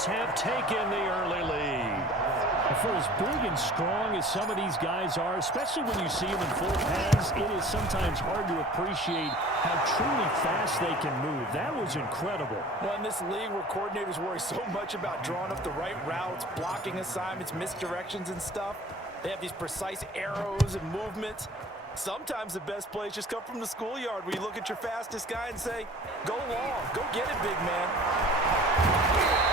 Eagles have taken the early lead. For as big and strong as some of these guys are, especially when you see them in full pads, it is sometimes hard to appreciate how truly fast they can move. That was incredible. Well, in this league where coordinators worry so much about drawing up the right routes, blocking assignments, misdirections and stuff, they have these precise arrows and movements. Sometimes the best plays just come from the schoolyard where you look at your fastest guy and say, go long, go get it, big man.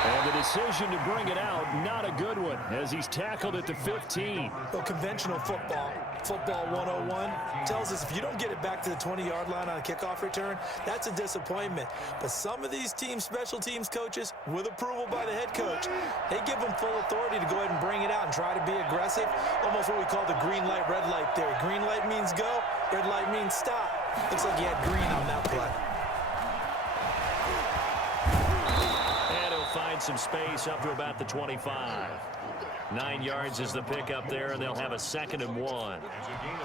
And the decision to bring it out, not a good one, as he's tackled at the 15. Well, conventional football 101, tells us if you don't get it back to the 20-yard line on a kickoff return, that's a disappointment. But some of these teams, special teams coaches, with approval by the head coach, they give them full authority to go ahead and bring it out and try to be aggressive, almost what we call the green light, red light theory. Green light means go, red light means stop. Looks like you had green on that play. Find some space up to about the 25. 9 yards is the pickup there, and they'll have a 2nd and 1.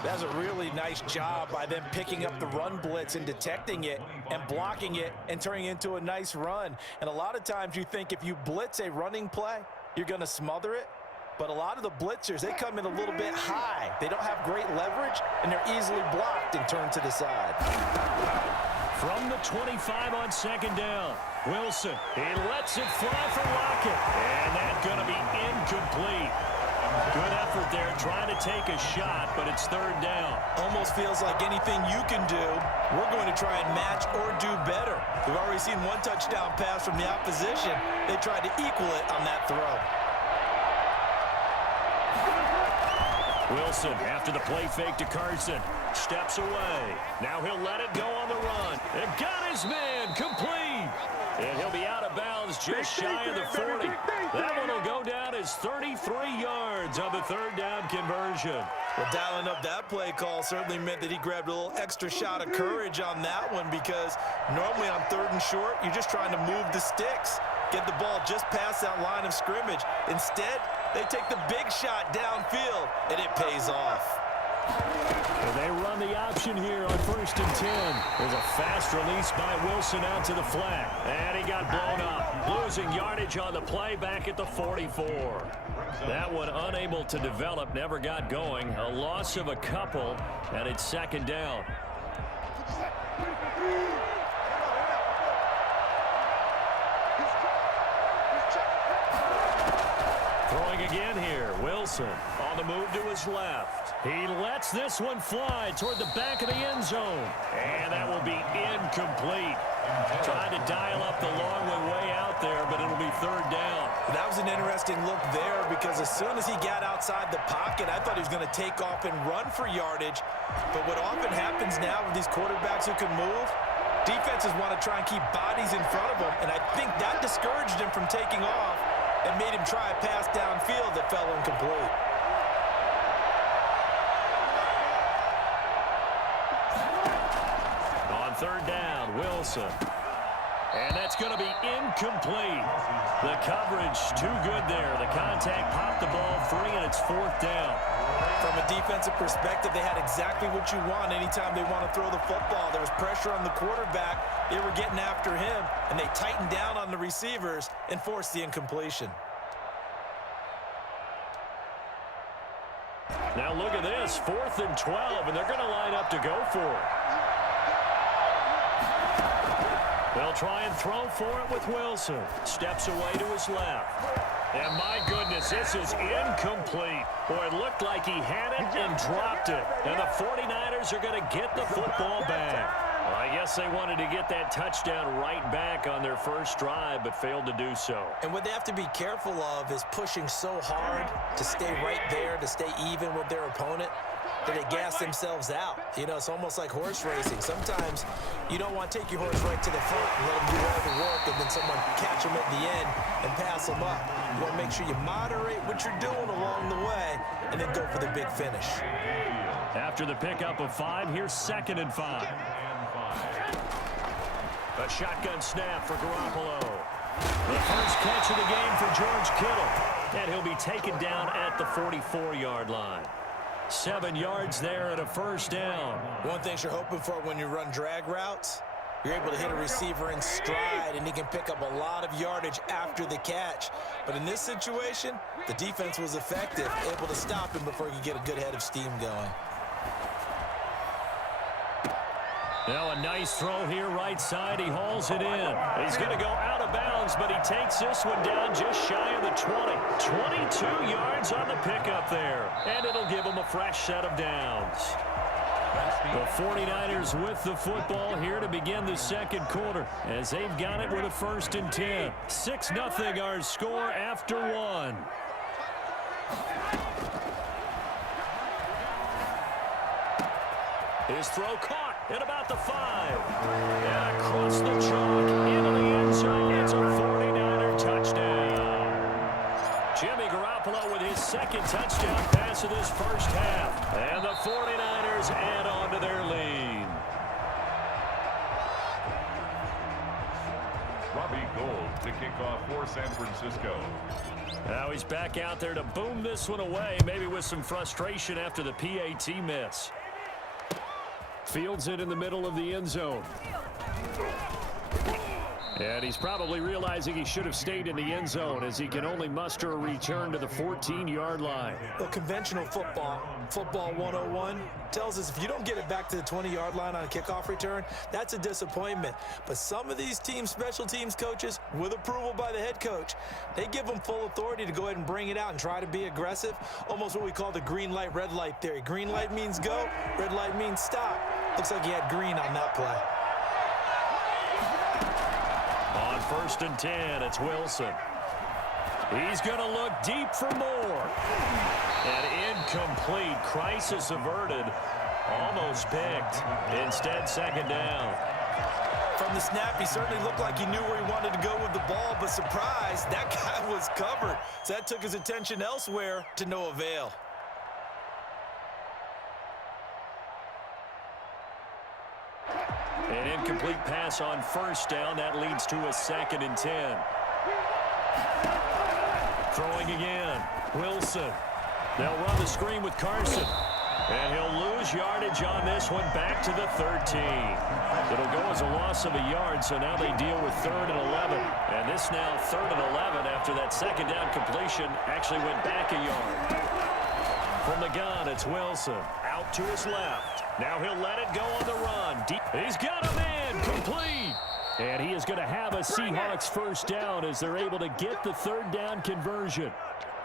That's a really nice job by them picking up the run blitz and detecting it and blocking it and turning it into a nice run. And a lot of times you think if you blitz a running play, you're going to smother it. But a lot of the blitzers, they come in a little bit high. They don't have great leverage, and they're easily blocked and turned to the side. From the 25 on 2nd down, Wilson, he lets it fly for Lockett, and that's going to be incomplete. Good effort there trying to take a shot, but it's 3rd down. Almost feels like anything you can do, we're going to try and match or do better. We've already seen one touchdown pass from the opposition. They tried to equal it on that throw. Wilson, after the play fake to Carson, steps away. Now he'll let it go on the run. It got his man complete. And he'll be out of bounds just shy of the 40. That one will go down as 33 yards on the 3rd down conversion. Well, dialing up that play call certainly meant that he grabbed a little extra shot of courage on that one, because normally on 3rd and short, you're just trying to move the sticks, get the ball just past that line of scrimmage. Instead, they take the big shot downfield, and it pays off. Well, they run the option here on 1st and 10. There's a fast release by Wilson out to the flat. And he got blown up, losing yardage on the play back at the 44. That one unable to develop, never got going. A loss of a couple, and it's 2nd down. Throwing again here, Wilson on the move to his left. He lets this one fly toward the back of the end zone. And that will be incomplete. Trying to dial up the long way out there, but it'll be 3rd down. That was an interesting look there, because as soon as he got outside the pocket, I thought he was going to take off and run for yardage. But what often happens now with these quarterbacks who can move, defenses want to try and keep bodies in front of them, and I think that discouraged him from taking off and made him try a pass downfield that fell incomplete. On 3rd down, Wilson. And that's going to be incomplete. The coverage too good there. The contact popped the ball free, and it's 4th down. From a defensive perspective, they had exactly what you want anytime they want to throw the football. There was pressure on the quarterback. They were getting after him, and they tightened down on the receivers and forced the incompletion. Now look at this, 4th and 12, and they're going to line up to go for it. They'll try and throw for it with Wilson. Steps away to his left. And my goodness, this is incomplete. Boy, it looked like he had it and dropped it. And the 49ers are going to get the football back. Well, I guess they wanted to get that touchdown right back on their first drive, but failed to do so. And what they have to be careful of is pushing so hard to stay right there, to stay even with their opponent, that they gas themselves out. You know, it's almost like horse racing. Sometimes you don't want to take your horse right to the front and let them do all the work, and then someone catch them at the end and pass them up. You want to make sure you moderate what you're doing along the way and then go for the big finish. After the pickup of 5, here's 2nd and 5. A shotgun snap for Garoppolo. The first catch of the game for George Kittle. And he'll be taken down at the 44-yard line. 7 yards there and a 1st down. One thing you're hoping for when you run drag routes, You're able to hit a receiver in stride, and he can pick up a lot of yardage after the catch. But in this situation, the defense was effective, able to stop him before he could get a good head of steam going. Now a nice throw here right side. He hauls it in. He's going to go out of bounds, but he takes this one down just shy of the 20. 22 yards on the pickup there, and it'll give him a fresh set of downs. The 49ers with the football here to begin the second quarter as they've got it with a 1st and 10. 6-0 our score after one. His throw caught at about the 5. And across the chalk into the end zone. It's a 49er touchdown. Jimmy Garoppolo with his second touchdown pass of this first half. And the 49ers add on to their lead. Robbie Gould to kick off for San Francisco. Now he's back out there to boom this one away, maybe with some frustration after the PAT miss. Fields it in the middle of the end zone. And he's probably realizing he should have stayed in the end zone as he can only muster a return to the 14-yard line. Well, conventional football 101, tells us if you don't get it back to the 20-yard line on a kickoff return, that's a disappointment. But some of these special teams coaches, with approval by the head coach, they give them full authority to go ahead and bring it out and try to be aggressive, almost what we call the green light, red light theory. Green light means go, red light means stop. Looks like he had green on that play. On 1st and 10, it's Wilson. He's going to look deep for more. And incomplete. Crisis averted. Almost picked. Instead, 2nd down. From the snap, he certainly looked like he knew where he wanted to go with the ball, but surprise, that guy was covered. So that took his attention elsewhere to no avail. An incomplete pass on 1st down. That leads to a 2nd and 10. Throwing again. Wilson. They'll run the screen with Carson. And he'll lose yardage on this one back to the 13. It'll go as a loss of a yard, so now they deal with 3rd and 11. And this now 3rd and 11 after that 2nd down completion actually went back a yard. From the gun, it's Wilson. Out to his left. Now he'll let it go on the run. He's got him in. Complete. And he is going to have a Seahawks 1st down as they're able to get the 3rd down conversion.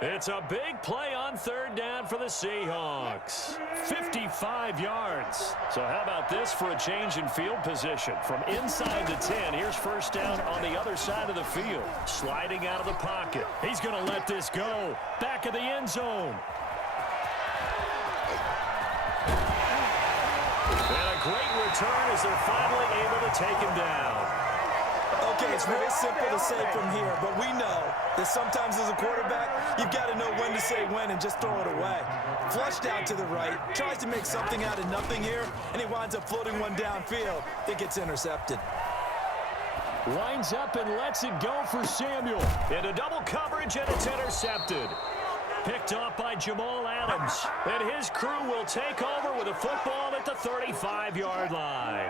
It's a big play on 3rd down for the Seahawks. 55 yards. So how about this for a change in field position? From inside the 10, here's 1st down on the other side of the field. Sliding out of the pocket. He's going to let this go. Back of the end zone. And a great return as they're finally able to take him down. Okay, it's very simple to say from here, but we know that sometimes as a quarterback, you've got to know when to say when and just throw it away. Flushed out to the right, tries to make something out of nothing here, and he winds up floating one downfield that gets intercepted. Lines up and lets it go for Samuel. Into double coverage, and it's intercepted. Picked off by Jamal Adams. And his crew will take over with a football at the 35-yard line.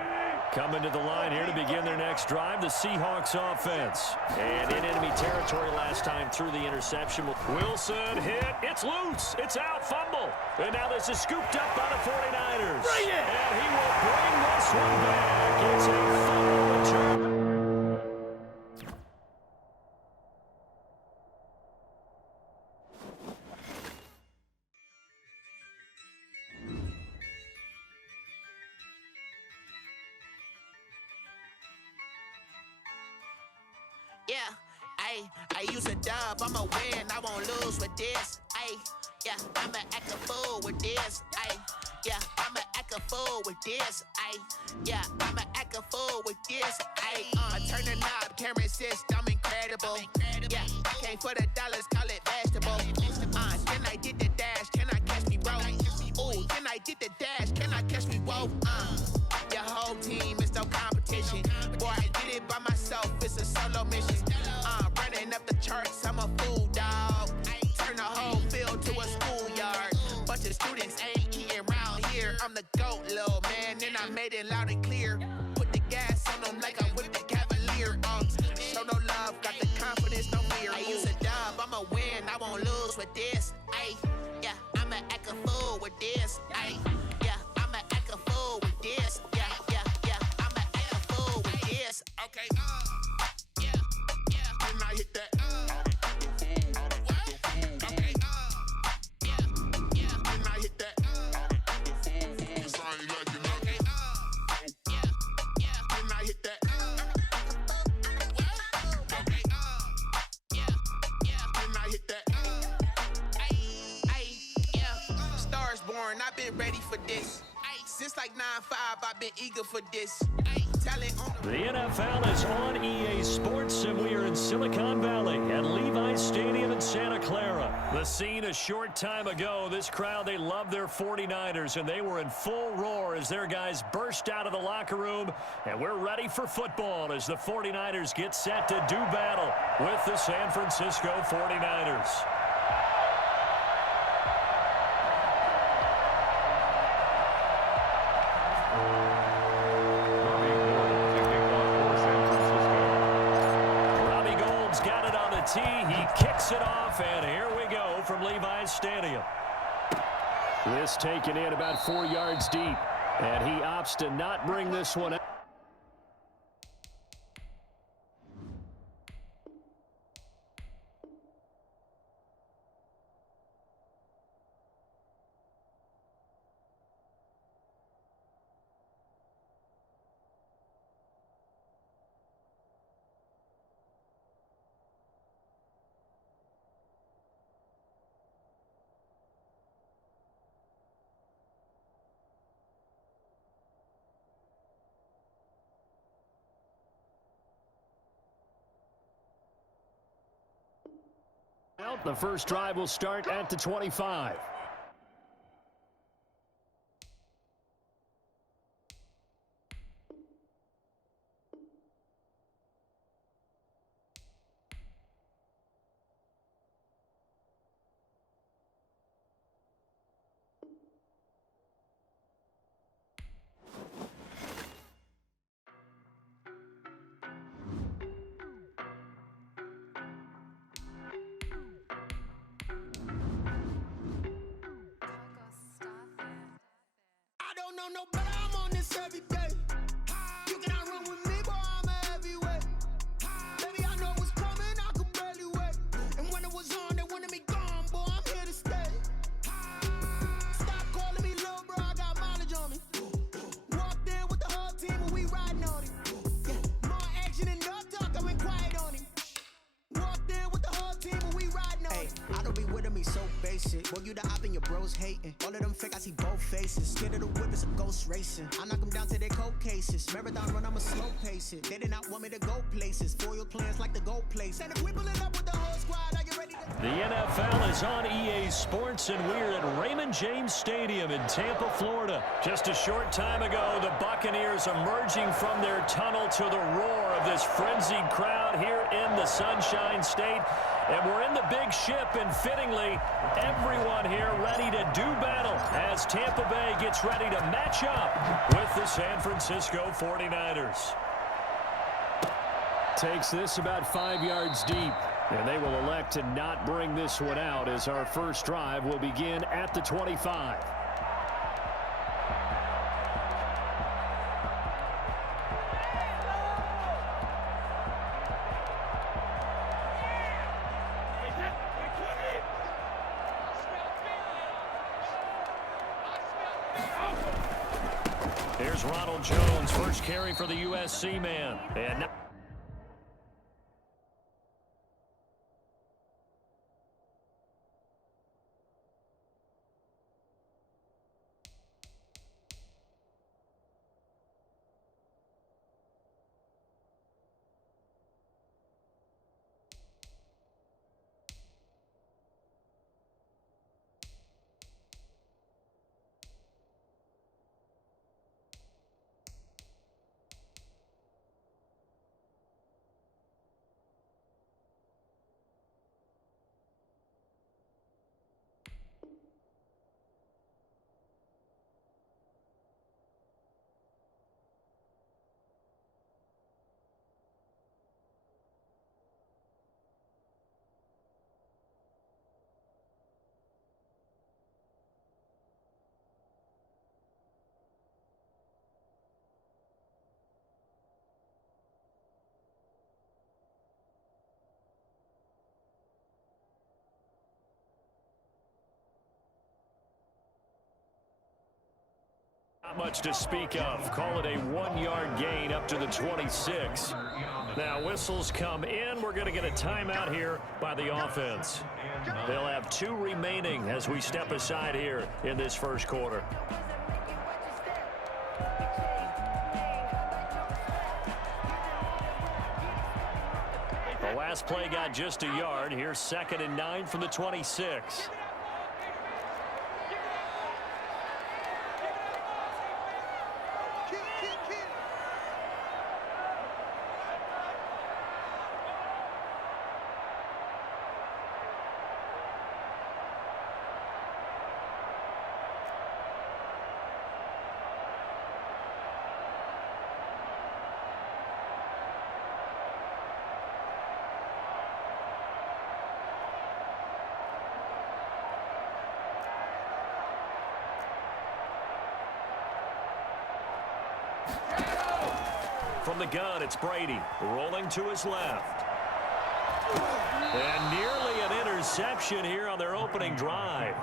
Coming to the line here to begin their next drive, the Seahawks offense. And in enemy territory last time through the interception. Wilson hit. It's loose. It's out. Fumble. And now this is scooped up by the 49ers. Bring it! And he will bring this one back. It's a fumble return. Yeah, I use a dub, I'ma win, I won't lose with this. Yeah, I'ma act a fool with this. Yeah, I'ma act a fool with this. Yeah, I'ma act a fool with this. I turn the knob, camera assist, I'm incredible. Yeah, came for the dollars, call it vegetable. Then I did the dash, can I catch me, bro? Ooh, then I did the dash, can I catch me, whoa? Your whole team is no competition. Boy, I did it by myself, it's a solo mission. Running up the charts, I'm a fool, dog. Turn the whole field to a schoolyard. Bunch of students ain't eating around here. I'm the GOAT, little man, and I made it loud and clear. Put the gas on them ready for this. Ay, since like 9-5, I've been eager for this. Ay, talent on The NFL is on EA Sports, and we are in Silicon Valley at Levi's Stadium in Santa Clara. The scene a short time ago. This crowd, they love their 49ers, and they were in full roar as their guys burst out of the locker room. And we're ready for football as the 49ers get set to do battle with the San Francisco 49ers. He kicks it off, and here we go from Levi's Stadium. This taken in about 4 yards deep, and he opts to not bring this one out. The first drive will start at the 25. No better, I'm on this every day. You cannot run with me, boy, I'm a heavyweight. Baby, I know what's coming, I could barely wait. And when it was on, they wanted me gone, boy, I'm here to stay. Stop calling me little bro, I got mileage on me. Walked in with the whole team, and we riding on him. Yeah, more action than no talk, I went quiet on him. Walked in with the whole team, and we riding on him. I don't be with me so basic. Boy, you the op and your bros hating. All of them fake, I see both faces. Scared of the whip, it's a ghost racing. I knock them down to their cold cases. Marathon run, I'ma slow pace it. They did not want me to go places. Foil plans like the go place. And if we pull it up with the whole squad, are you ready to... The NFL is on EA Sports, and we're at Raymond James Stadium in Tampa, Florida. Just a short time ago, the Buccaneers emerging from their tunnel to the roar of this frenzied crowd here in the Sunshine State. And we're in the big ship, and fittingly, everyone here ready to do battle as Tampa Bay gets ready to match up with the San Francisco 49ers. Takes this about 5 yards deep, and they will elect to not bring this one out as our first drive will begin at the 25. Here's Ronald Jones, first carry for the USC man. And now Not much to speak of. Call it a 1-yard gain up to the 26. Now whistles come in. We're going to get a timeout here by the offense. They'll have 2 remaining as we step aside here in this first quarter. The last play got just a yard. Here's 2nd and 9 from the 26. From the gun, it's Brady rolling to his left. And nearly an interception here on their opening drive.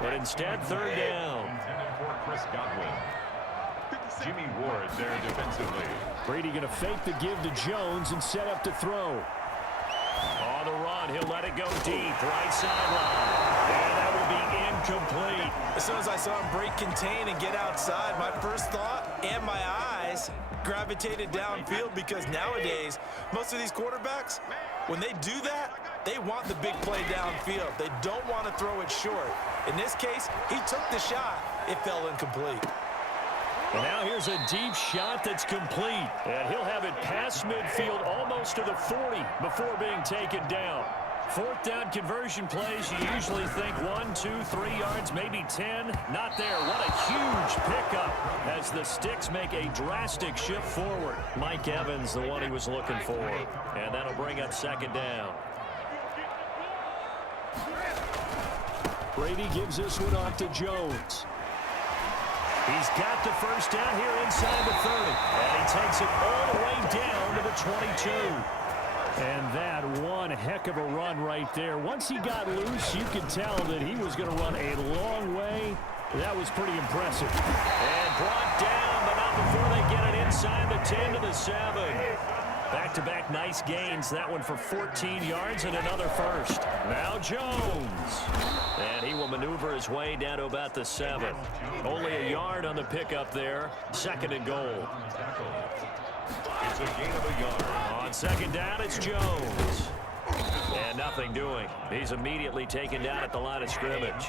But instead, 3rd down. For Chris Godwin. Jimmy Ward there defensively. Brady going to fake the give to Jones and set up to throw. On the run, he'll let it go deep, right sideline. And that will be incomplete. As soon as I saw him break contain and get outside, my first thought and my eyes gravitated downfield, because nowadays, most of these quarterbacks, when they do that, they want the big play downfield. They don't want to throw it short. In this case, he took the shot. It fell incomplete. And now here's a deep shot that's complete. And he'll have it past midfield almost to the 40 before being taken down. 4th down conversion plays, you usually think 1, 2, 3 yards, maybe 10. Not there. What a huge pickup as the sticks make a drastic shift forward. Mike Evans, the one he was looking for. And that'll bring up 2nd down. Brady gives this one off to Jones. He's got the first down here inside the 30. And he takes it all the way down to the 22. And that one heck of a run right there. Once he got loose, you could tell that he was going to run a long way. That was pretty impressive. And brought down, but not before they get it inside the 10 to the 7. Back-to-back nice gains. That one for 14 yards and another first. Now Jones. And he will maneuver his way down to about the 7. Only a yard on the pickup there. 2nd and goal. It's a gain of a yard. On 2nd down, it's Jones. And nothing doing. He's immediately taken down at the line of scrimmage.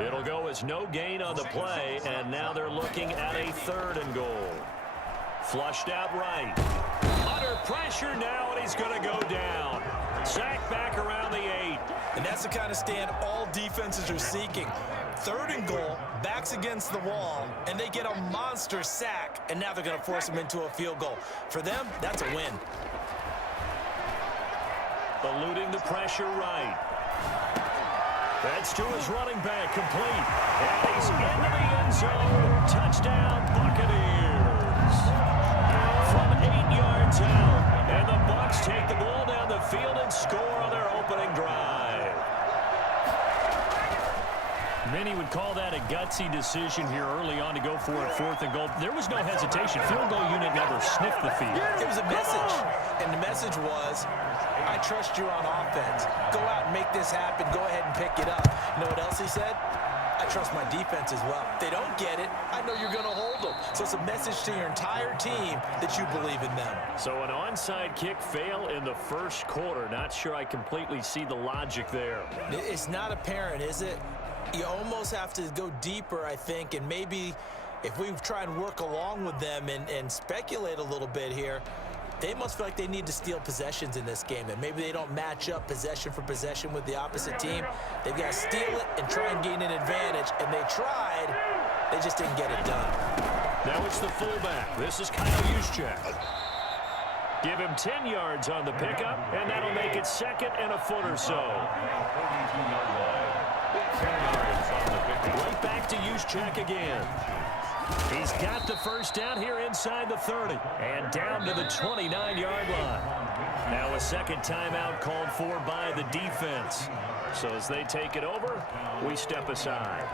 It'll go as no gain on the play, and now they're looking at a 3rd and goal. Flushed out right. Under pressure now, and he's going to go down. Sacked back around the 8. And that's the kind of stand all defenses are seeking. 3rd and goal, backs against the wall, and they get a monster sack, and now they're going to force them into a field goal. For them, that's a win. Eluding the pressure right. That's to his running back, complete. And he's into the end zone. Touchdown, Buccaneers. From 8 yards out. And the Bucs take the ball down the field and score on their opening drive. Many would call that a gutsy decision here early on to go for it, 4th and goal. There was no hesitation. Field goal unit never sniffed the field. It was a message, and the message was, I trust you on offense. Go out and make this happen. Go ahead and pick it up. You know what else he said? I trust my defense as well. If they don't get it, I know you're going to hold them. So it's a message to your entire team that you believe in them. So an onside kick fail in the first quarter. Not sure I completely see the logic there. It's not apparent, is it? You almost have to go deeper, I think, and maybe if we try and work along with them and speculate a little bit here, they must feel like they need to steal possessions in this game, and maybe they don't match up possession for possession with the opposite team. They've got to steal it and try and gain an advantage, and they tried. They just didn't get it done. Now it's the fullback. This is Kyle Juszczyk. Give him 10 yards on the pickup, and that'll make it 2nd and a foot or so. Right back to Juszczyk again. He's got the first down here inside the 30 and down to the 29-yard line. Now a 2nd timeout called for by the defense. So as they take it over, we step aside.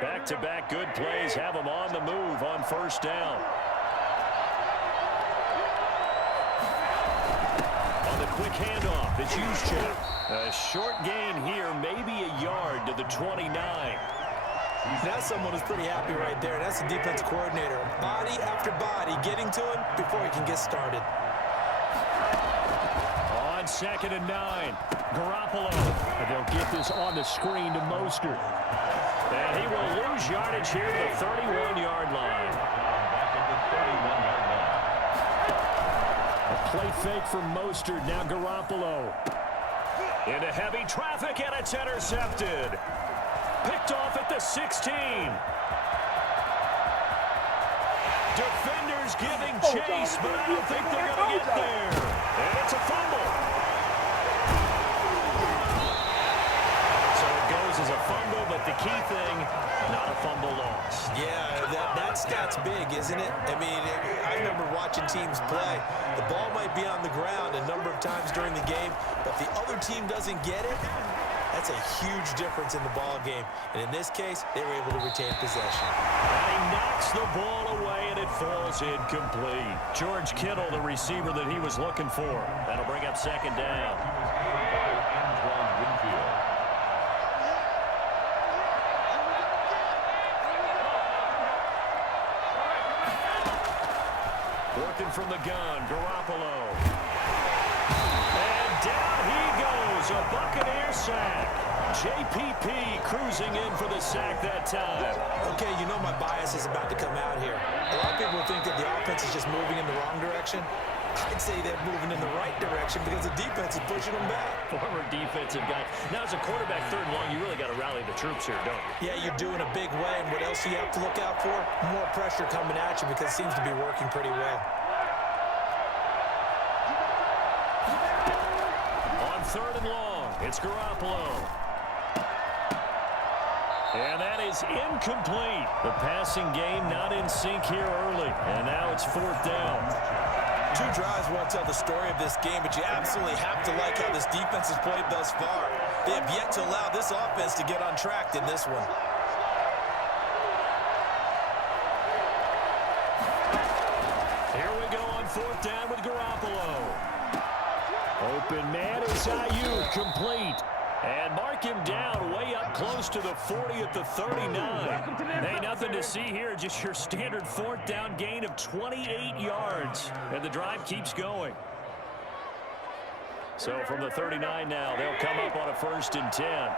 Back-to-back good plays have them on the move on first down. On the quick handoff, it's Juszczyk. A short gain here, maybe a yard to the 29. That's someone who's pretty happy right there. That's the defense coordinator. Body after body getting to him before he can get started. On 2nd and 9, Garoppolo. And they'll get this on the screen to Mostert. And he will lose yardage here to the 31-yard line. Back at the 31-yard line. A play fake from Mostert. Now Garoppolo. Into heavy traffic, and it's intercepted. Picked off at the 16. Defenders giving chase, but I don't think they're going to get there. And it's a fumble. So it goes as a fumble, but the key thing, not a fumble loss. Yeah, that stat's big, isn't it? I mean, I remember watching teams play. The ball might be on the ground a number of times during the game, but if the other team doesn't get it, that's a huge difference in the ball game. And in this case, they were able to retain possession. And he knocks the ball away, and it falls incomplete. George Kittle, the receiver that he was looking for. That'll bring up 2nd down. Working from the gun, Garoppolo. And down he goes, a Buccaneer sack. JPP cruising in for the sack that time. Okay, you know my bias is about to come out here. A lot of people think that the offense is just moving in the wrong direction. I'd say they're moving in the right direction because the defense is pushing them back. Former defensive guy. Now, as a quarterback, 3rd and long, you really got to rally the troops here, don't you? Yeah, you're doing a big way, and what else do you have to look out for? More pressure coming at you because it seems to be working pretty well. On 3rd and long, it's Garoppolo. And that is incomplete. The passing game not in sync here early. And now it's 4th down. 2 drives won't tell the story of this game, but you absolutely have to like how this defense has played thus far. They have yet to allow this offense to get untracked in this one. Here we go on 4th down with Garoppolo. Open man is Ayuk, complete. And mark him down way up close to the 40 at the 39. Hey, nothing to see here, just your standard 4th down gain of 28 yards. And the drive keeps going. So from the 39 now, they'll come up on a 1st and 10.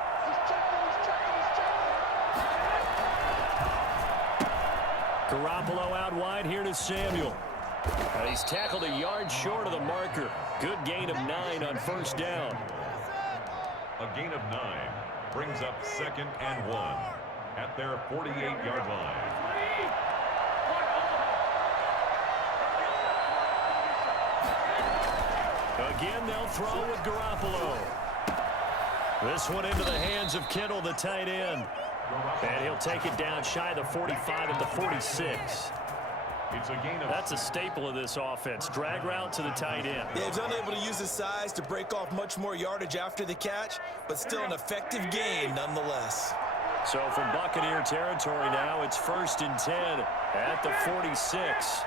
Garoppolo out wide here to Samuel. He's tackled a yard short of the marker. Good gain of 9 on 1st down. A gain of 9 brings up 2nd and 1 at their 48-yard line. Again, they'll throw with Garoppolo. This one into the hands of Kittle, the tight end. And he'll take it down shy of the 45 at the 46. It's a gain of... That's a staple of this offense. Drag route to the tight end. Yeah, he's unable to use his size to break off much more yardage after the catch, but still an effective gain nonetheless. So from Buccaneer territory now, it's 1st and 10 at the 46.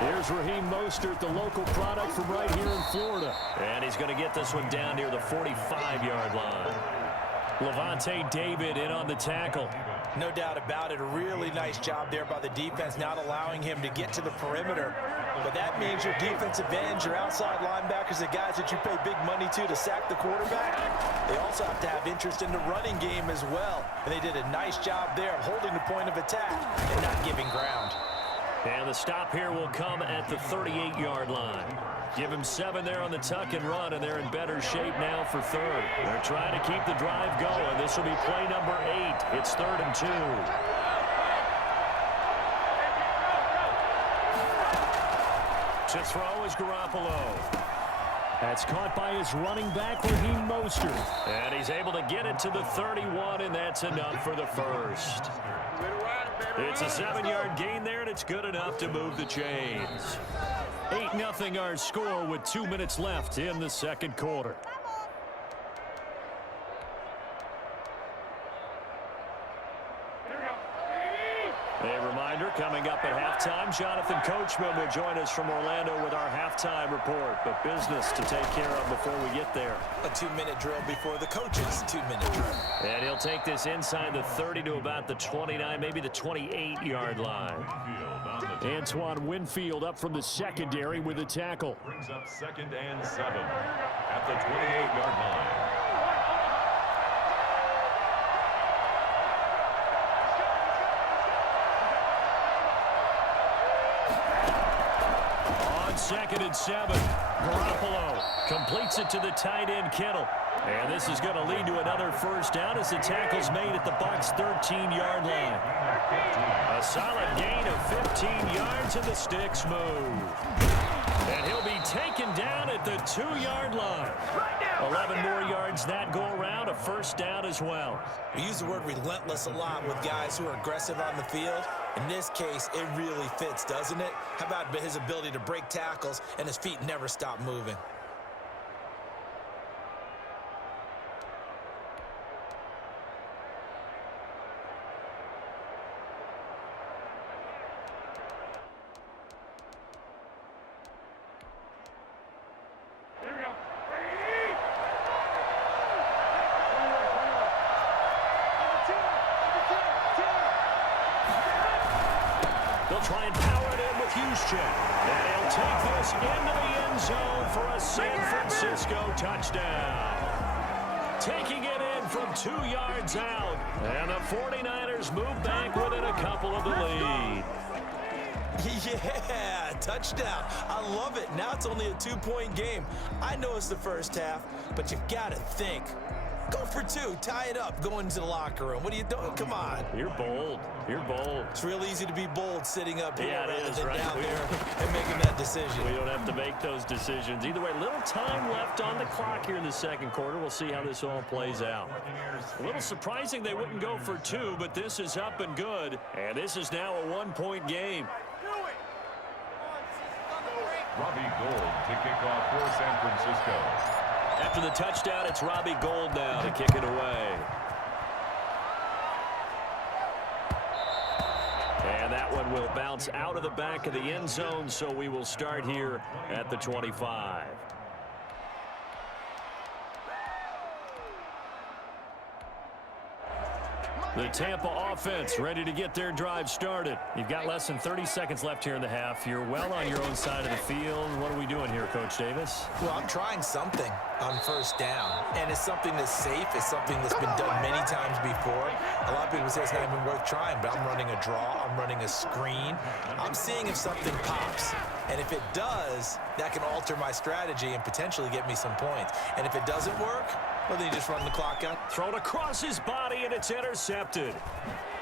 Here's Raheem Mostert, the local product from right here in Florida. And he's going to get this one down near the 45-yard line. Levante David in on the tackle. No doubt about it. A really nice job there by the defense, not allowing him to get to the perimeter. But that means your defensive ends, your outside linebackers, the guys that you pay big money to sack the quarterback, they also have to have interest in the running game as well. And they did a nice job there of holding the point of attack and not giving ground. And the stop here will come at the 38-yard line. Give him 7 there on the tuck and run, and they're in better shape now for 3rd. They're trying to keep the drive going. This will be play number 8. It's 3rd and 2. To throw is Garoppolo. That's caught by his running back, Raheem Mostert. And he's able to get it to the 31, and that's enough for the first. It's a 7-yard gain there, and it's good enough to move the chains. 8-0 our score with 2 minutes left in the 2nd quarter. here. Coming up at halftime, Jonathan Coachman will join us from Orlando with our halftime report. But business to take care of before we get there. A 2-minute drill before the coach's 2-minute drill. And he'll take this inside the 30 to about the 29, maybe the 28-yard line. Antoine Winfield up from the secondary with a tackle. Brings up 2nd and 7 at the 28-yard line. On 2nd and 7, Garoppolo completes it to the tight end Kittle. And this is going to lead to another first down as the tackle's made at the Bucs' 13-yard line. A solid gain of 15 yards and the sticks move. And he'll be taken down at the 2-yard line. 11 more yards that go around, a first down as well. We use the word relentless a lot with guys who are aggressive on the field. In this case, it really fits, doesn't it? How about his ability to break tackles and his feet never stop moving? Try and power it in with Juszczyk. And he'll take this into the end zone for a San Francisco touchdown. Taking it in from 2 yards out. And the 49ers move back within a couple of the lead. Yeah, touchdown. I love it. Now it's only a 2-point game. I know it's the first half, but you got to think. Go for 2. Tie it up. Go into the locker room. What are you doing? Come on. You're bold. You're bold. It's real easy to be bold sitting up here rather than right? down there and making that decision. We don't have to make those decisions. Either way, little time left on the clock here in the second quarter. We'll see how this all plays out. A little surprising they wouldn't go for 2, but this is up and good. And this is now a 1-point game. Robbie Gould to kick off for San Francisco. After the touchdown, it's Robbie Gould now to kick it away. And that one will bounce out of the back of the end zone, so we will start here at the 25. The Tampa offense ready to get their drive started. You've got less than 30 seconds left here in the half. You're well on your own side of the field. What are we doing here, Coach Davis? Well, I'm trying something on first down, and it's something that's safe. It's something that's been done many times before. A lot of people say it's not even worth trying, but I'm running a draw. I'm running a screen. I'm seeing if something pops, and if it does, that can alter my strategy and potentially get me some points. And if it doesn't work, well, then you just run the clock out. Thrown across his body, and it's intercepted.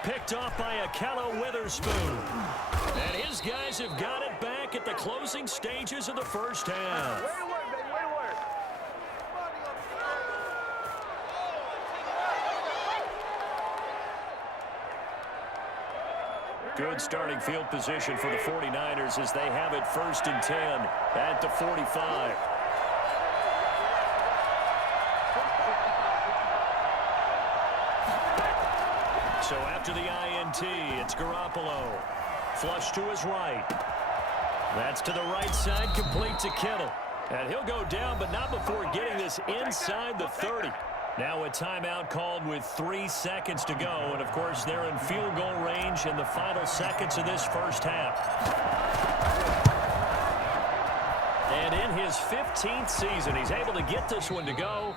Picked off by Akello Witherspoon. And his guys have got it back at the closing stages of the first half. Way to work, baby. Way to work. Good starting field position for the 49ers as they have it 1st and 10 at the 45. So after the INT, it's Garoppolo. Flush to his right. That's to the right side, complete to Kittle. And he'll go down, but not before getting this inside the 30. Now a timeout called with 3 seconds to go. And, of course, they're in field goal range in the final seconds of this first half. And in his 15th season, he's able to get this one to go.